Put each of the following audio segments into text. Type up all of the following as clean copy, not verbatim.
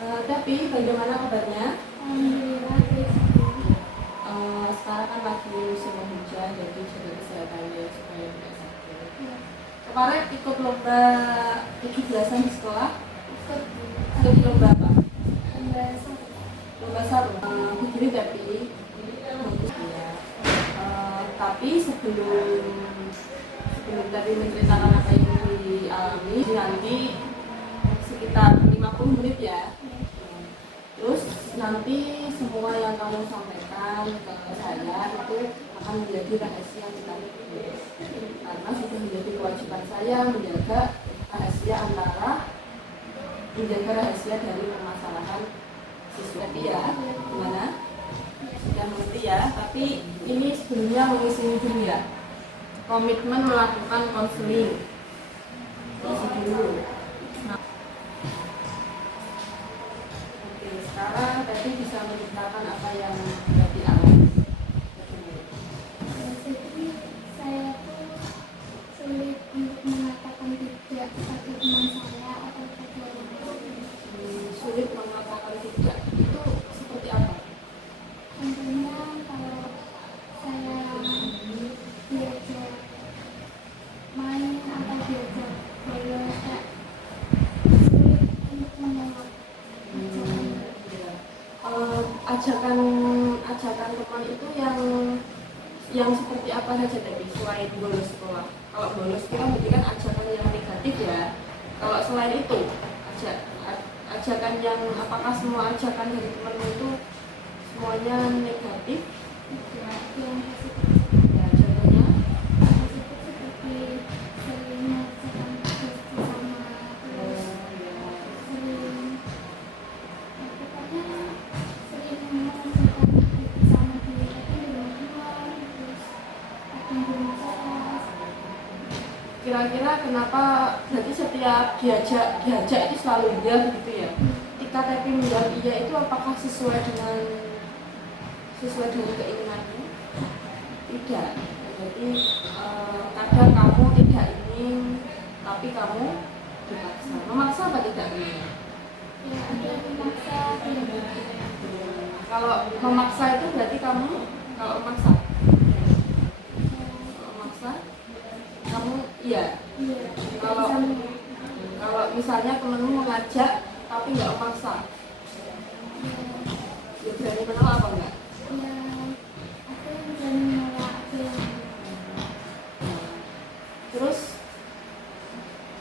Tapi bagaimana kabarnya? Alhamdulillah baik. Sekarang kan lagi musim hujan, jadi jaga kesehatannya supaya tidak sakit. Ya, Kemarin ikut lomba 17-an di sekolah. ikut Ikut lomba apa? lomba satu. Lomba sarung. Begini tapi bagus ya. Tapi sebelum tadi menceritakan apa yang dialami, nanti sekitar 50 menit ya. Terus nanti semua yang kamu sampaikan ke saya itu akan menjadi rahasia sekaligus, karena sudah menjadi kewajiban saya menjaga rahasia dari permasalahan siswa. Ya, gimana? Sudah mengerti ya. Tapi ini sebelumnya mengisi dulu ya. Komitmen melakukan konseling. Isi dulu. Sekarang tadi bisa menceritakan apa yang tadi alami. Jadi saya tuh sulit untuk mengatakan tidak pada teman saya atau pada orang lain. Sulit mengatakan tidak itu seperti apa? Contohnya kalau saya diajak main atau diajak bolos, saya sulit untuk menolak ajakan. Ajakan teman itu yang seperti apa saja tadi selain bolos sekolah? Kalau bolos itu kan berarti kan ajakan yang negatif ya. Kalau selain itu ajakan yang apakah semua ajakan dari temanmu itu semuanya negatif? yang positif. Ya, contohnya Positif seperti sering mengatakan bersama, terus sering pokoknya sering mengajarkan bersama diri tapi di luar, terus kadang di rumah saya. kira-kira kenapa berarti setiap diajak itu selalu iya begitu ya? Ketika tapi menjawab iya itu apakah sesuai dengan keinginanmu? Tidak. Jadi kadang kamu tidak ingin tapi kamu dipaksa. Memaksa apa tidak ingin? Ya ada memaksa, Kalau memaksa itu berarti kamu kalau memaksa kamu iya. Kalau misalnya temenmu mengajak tapi nggak memaksa, ya berani menolak apa enggak? ya aku berani menolak apa yang Terus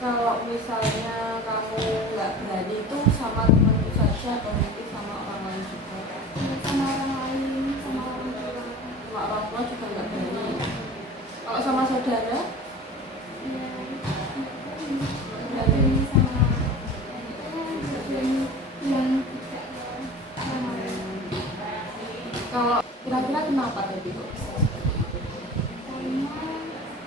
kalau misalnya kamu nggak berani itu sama temanmu saja atau mungkin sama orang lain juga? sama orang lain, sama orang tua. Sama orang tua juga nggak berani. Kalau sama saudara? Ya berani sama berani yang tidak sama. Kalau kira-kira kenapa tadi kok? Karena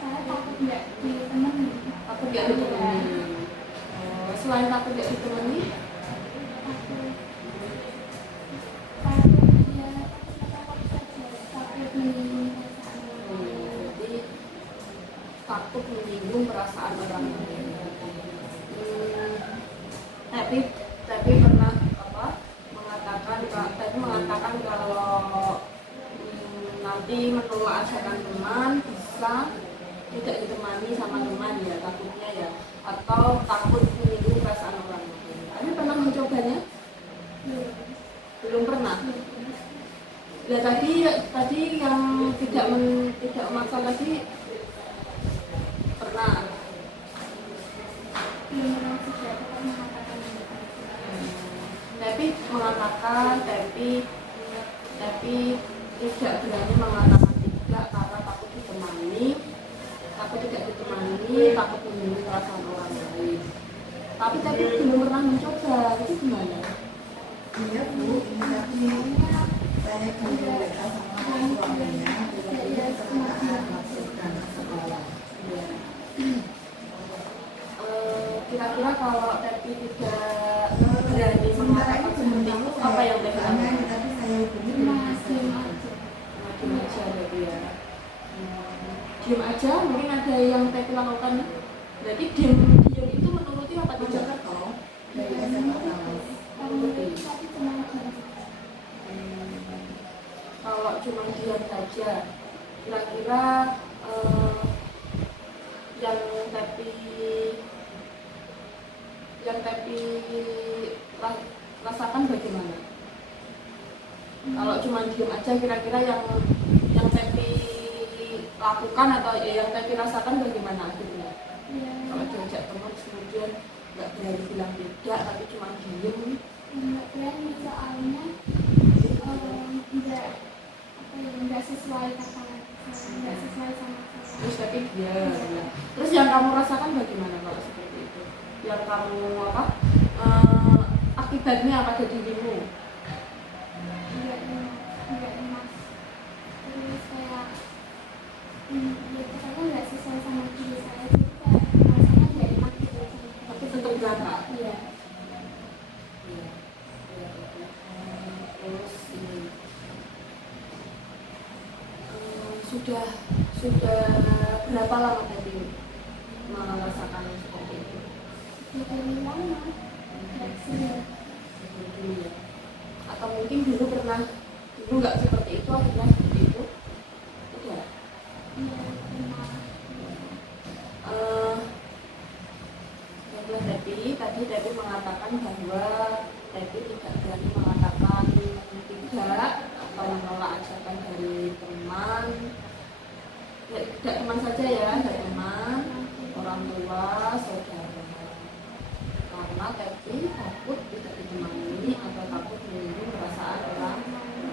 saya takut nggak ditemani. Takut nggak ditemani. Selain takut nggak ditemani, Takut ya takut saja, takut menyinggung perasaan orang lain. jadi takut menyinggung perasaan orang lain. Tapi pernah mengatakan kalau nanti menolak ajakan teman bisa tidak ditemani sama teman ya, takutnya ya, atau takut menyinggung perasaan orang lain. Tapi pernah mencobanya? Belum pernah. Ya tadi yang tidak memaksa tadi pernah. Belum pernah juga tetap mengatakan Tapi tidak berani mengatakan tidak karena takut tidak ditemani, takut menyinggung perasaan orang lain. Tapi belum pernah mencoba, itu gimana? Iya Bu, ini tapi saya juga sama orang tuanya, jadi perkataan masukkan ke sekolah. Ya. Kira-kira kalau tapi tidak berani mengatakan seperti itu, apa yang terjadi? Tapi saya hubungi masih Diem aja berarti ya. Diem aja, mungkin ada yang Teti lakukan. Berarti diem itu menuruti apa tidak? dari SMA. cuma diam saja. Kira-kira yang Tepi rasakan bagaimana? Kalau cuma diem aja, kira-kira yang Tepi lakukan atau yang Tepi rasakan bagaimana akhirnya? Kalau diajak teman kemudian nggak berani bilang tidak, tapi cuma diem. Nggak berani soalnya nggak sesuai kata, nggak sesuai sama saya. Terus Tepi diam. Ya. Terus yang kamu rasakan bagaimana kalau seperti itu? Yang kamu akibatnya apa ke dirimu? Nggak enak. Terus kayak pokoknya nggak sesuai sama diri saya, jadi kayak rasanya nggak enak gitu. Tapi tetap berapa? Iya. Terus ini sudah berapa lama tadi merasakan seperti itu? Dari lama, nggak sering. Dulu ya? Atau mungkin dulu nggak seperti itu, akhirnya seperti itu? Tidak. Iya, pernah. Tadi Tepi mengatakan bahwa Tepi tidak berani mengatakan tidak atau menolak ajakan dari teman. Ya, tidak teman saja ya, dari teman, orang tua, saudara. Karena Tepi takut tidak ditemani atau takut menyinggung perasaan orang lain.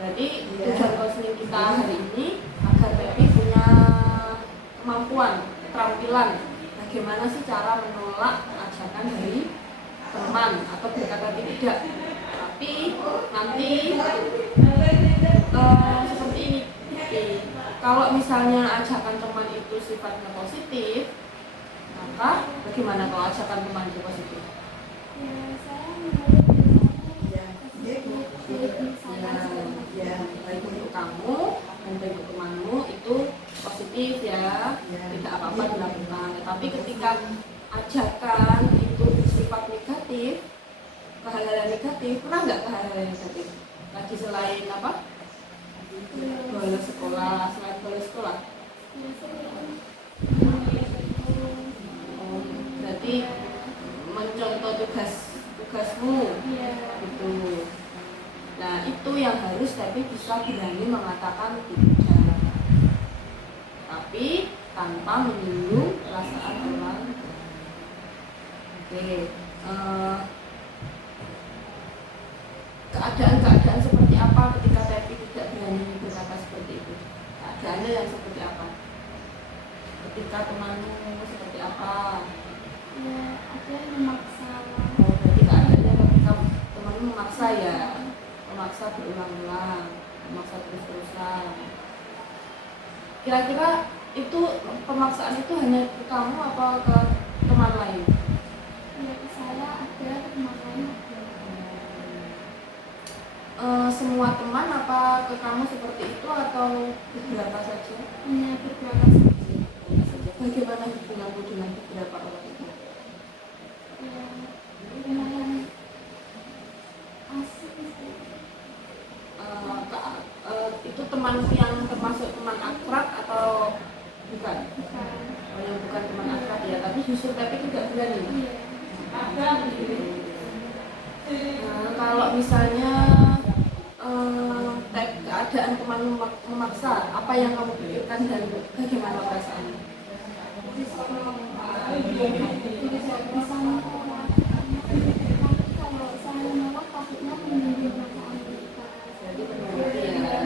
Berarti tujuan konseling kita hari ini agar Tepi punya kemampuan, keterampilan bagaimana sih cara menolak ajakan dari teman atau berkata tidak. Tapi nanti seperti ini. Kalau misalnya ajakan teman itu sifatnya positif, maka bagaimana kalau ajakan teman itu positif? Ya, saya menurut Ya, baik untuk kamu dan baik untuk temanmu itu positif ya, tidak apa-apa dilakukan. Tetapi ketika ajakan itu bersifat negatif, ke hal-hal negatif, pernah nggak ke hal-hal negatif? Lagi selain apa? Bolos sekolah, selain bolos sekolah. Berarti mencontoh tugasmu gitu. Nah itu yang harus Tepi bisa berani mengatakan tidak, tapi tanpa menyinggung perasaan orang. Oke, keadaan seperti apa ketika Tepi tidak berani berkata seperti itu? Keadaannya yang seperti apa? Ketika temanmu seperti apa? Ya, ada yang memaksa. Oh, berarti keadaannya ketika temanmu memaksa ya? Memaksa berulang-ulang, memaksa terus-terusan. Kira-kira itu pemaksaan itu hanya ke kamu apa ke teman lain? Ya, ke saya ada, ke teman lain ada. Semua teman apa ke kamu seperti itu atau beberapa saja? Hanya beberapa saja. Bagaimana hubunganmu dengan beberapa orang itu? Ya, lumayan asik sih. Itu temanmu yang termasuk teman akrab atau bukan? Bukan. Oh, yang bukan teman akrab ya, tapi justru Tepi tidak berani. Iya. Kalau misalnya keadaan teman memaksa, apa yang kamu pikirkan dan bagaimana perasaanmu? Bisa menolak. Nanti kalau saya menolak, takutnya menyinggung perasaan mereka. Jadi berbeda ya.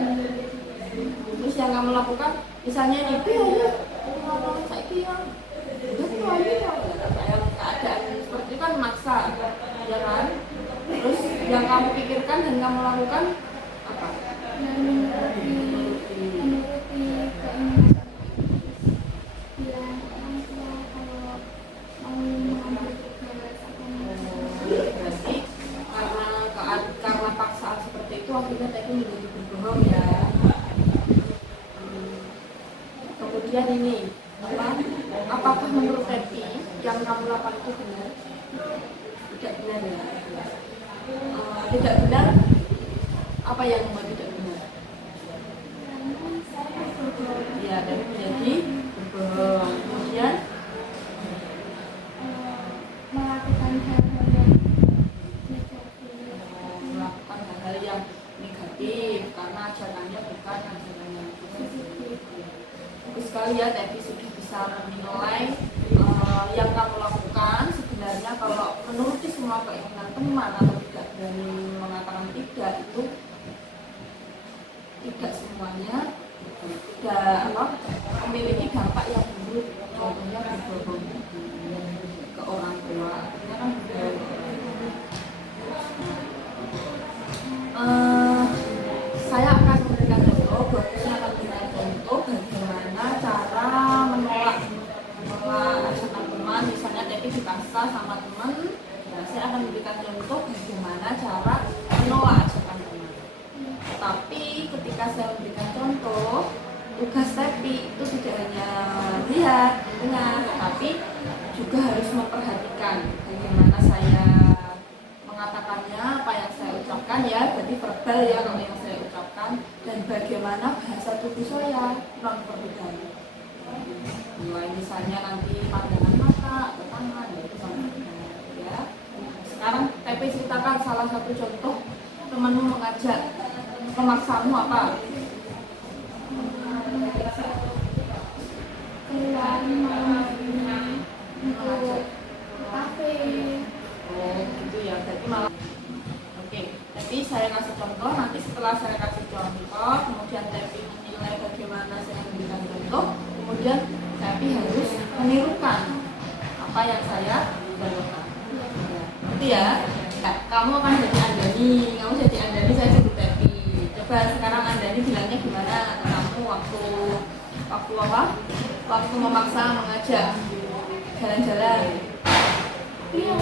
Terus yang kamu lakukan, misalnya nih, ya, saya kira, yang keadaan seperti itu kan maksa, ya kan? Terus yang kamu pikirkan dan kamu lakukan apa? Menuruti keinginan. Bilang orang tua kalau mau mengambil tugas akan Berarti karena paksaan seperti itu akhirnya Tepi menjadi berbohong ya. Kemudian ini apakah menurut Tepi yang kamu lakukan itu benar? Tidak benar ya. Tidak benar yang membuat tidak benar? Karena saya berbohong. Ya, tapi menjadi berbohong. Kemudian Melakukan hal-hal yang negatif. melakukan hal-hal yang negatif karena ajarannya bukan ajaran yang positif. Bagus sekali ya, Tepi sudah bisa menilai yang kamu lakukan sebenarnya kalau menuruti semua keinginan teman atau tidak berani mengatakan tidak itu tidak semuanya tidak memiliki dampak yang buruk, contohnya berbohong ke orang tua, artinya kan saya akan memberikan contoh, bahwa akan memberikan contoh bagaimana cara menolak ajakan teman. Misalnya Tepi dipaksa sama teman, ya saya akan memberikan contoh bagaimana cara menolak ajakan teman. Tapi ketika saya memberikan contoh, tugas Tepi itu tidak hanya lihat, dengar, tetapi juga harus memperhatikan bagaimana saya mengatakannya, apa yang saya ucapkan ya, berarti verbal ya kalau yang saya ucapkan, dan bagaimana bahasa tubuh saya non verbal. Mulai misalnya nanti pandangan mata atau tangan, ya itu non verbal ya. Sekarang Tepi ceritakan salah satu contoh temanmu mengajak, memaksamu apa? Keluar malam untuk kafe. Oh gitu ya, berarti malah oke. Tapi saya kasih contoh, nanti setelah saya kasih contoh, kemudian Tepi menilai bagaimana saya memberikan contoh, kemudian Tepi harus menirukan apa yang saya contohkan. Itu ya. Nah, kamu akan jadi Andani, saya sebut Tepi. Coba sekarang Andani bilangnya gimana ke kamu waktu apa? Waktu memaksa mengajak jalan-jalan. Iya,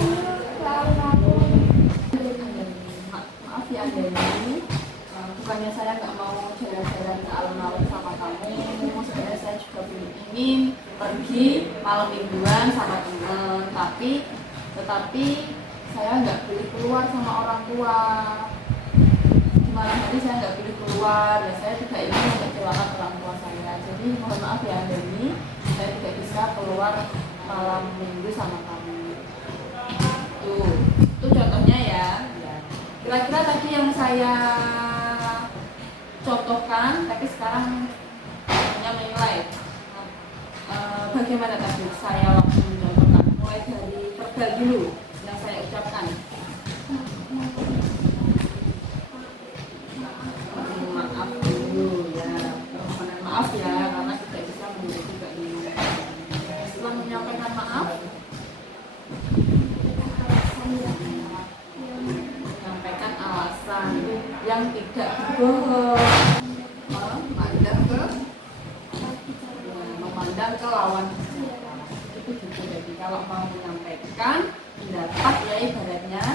lalu Maaf ya Andani, bukannya saya nggak mau jalan-jalan ke alun-alun sama kamu. Sebenarnya saya juga ingin pergi malam mingguan sama teman, tetapi saya nggak boleh keluar sama orang tua. Di malam hari saya nggak boleh keluar, dan saya tidak ingin mengecewakan orang tua saya. Jadi mohon maaf ya Andani, saya tidak bisa keluar malam minggu sama kamu. Itu contohnya ya. Kira-kira tadi yang saya contohkan, tapi sekarang hanya menilai bagaimana tadi saya waktu mencontohkan, mulai dari verbal dulu yang saya ucapkan. Maaf dulu ya, permohonan maaf ya karena tidak bisa menjadi keinginan. Setelah menyampaikan maaf, menyampaikan alasan yang tidak berbohong, memandang ke lawan itu juga. Jadi kalau mau menyampaikan pendapat ya ibaratnya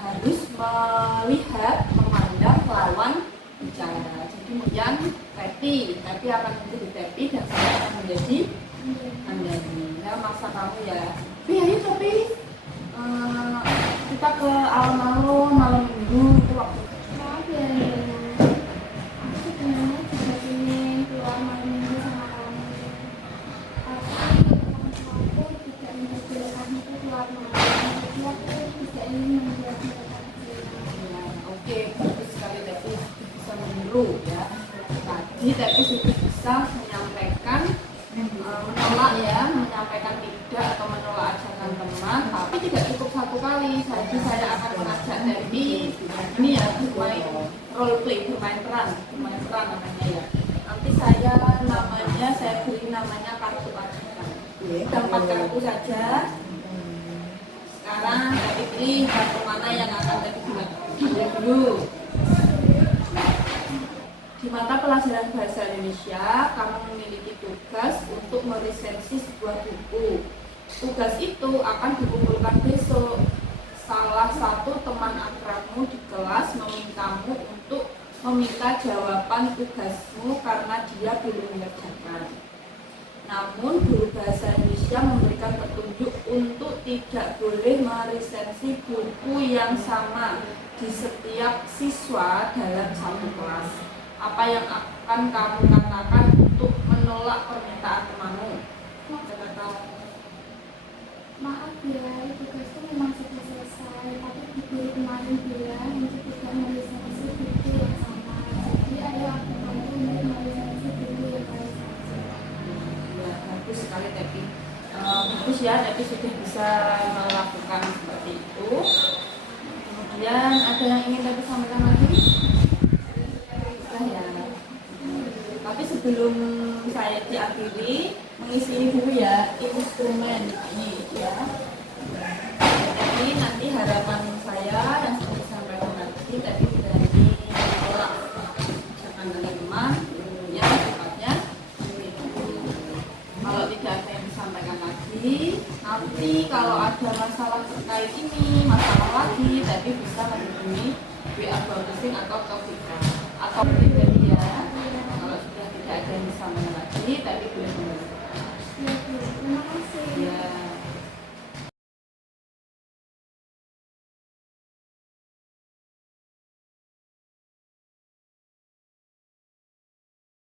harus melihat, memandang lawan bicara. Jadi kemudian Tepi akan menjadi Tepi dan saya akan menjadi Andani. Ya maksa kamu ya. Ayo Tepi, kita ke alun-alun malam minggu itu waktu. maaf ya, aku sebenarnya juga ingin keluar malam minggu sama kamu. Tapi orang tuaku tidak membolehkan itu keluar malam. Jadi aku tidak ingin membuat mereka kecewa. Ya, oke, bagus sekali Tepi bisa meniru ya. Tadi Tepi sudah bisa menyampaikan menolak ya, menyampaikan tidak atau menolak ajakan teman, tapi tidak cukup satu kali. Jadi saya akan mengajak Tepi ini ya, bermain role play, bermain peran namanya ya. Nanti saya beri namanya kartu ajakan. Ada 4 kartu saja. Sekarang Tepi pilih kartu mana yang akan Tepi gunakan dulu. Di mata pelajaran bahasa Indonesia, kamu memiliki tugas untuk meresensi sebuah buku. Tugas itu akan dikumpulkan besok. Salah satu teman akrabmu di kelas memintamu untuk meminta jawaban tugasmu karena dia belum mengerjakan. Namun guru bahasa Indonesia memberikan petunjuk untuk tidak boleh meresensi buku yang sama di setiap siswa dalam satu kelas. Apa yang akan kamu katakan untuk menolak permintaan temanmu? Maaf ya, tugasku memang sudah selesai, tapi di guru kemarin bilang untuk tidak meresensi buku yang sama. Jadi ayo aku bantu untuk meresensi buku yang lain saja. Ya, bagus sekali Tepi. Bagus ya, Tepi sudah bisa melakukan seperti itu. Kemudian ada yang ingin Tepi sampaikan lagi? Sudah ya. Tapi sebelum saya diakhiri, mengisi ini dulu ya, instrumen ini ya. Jadi nanti harapan saya yang sudah disampaikan tadi dari menolak ajakan teman yang sifatnya kalau tidak ada yang disampaikan lagi, nanti kalau ada masalah terkait ini, masalah lagi, tadi bisa menghubungi WA Bautising atau Taufik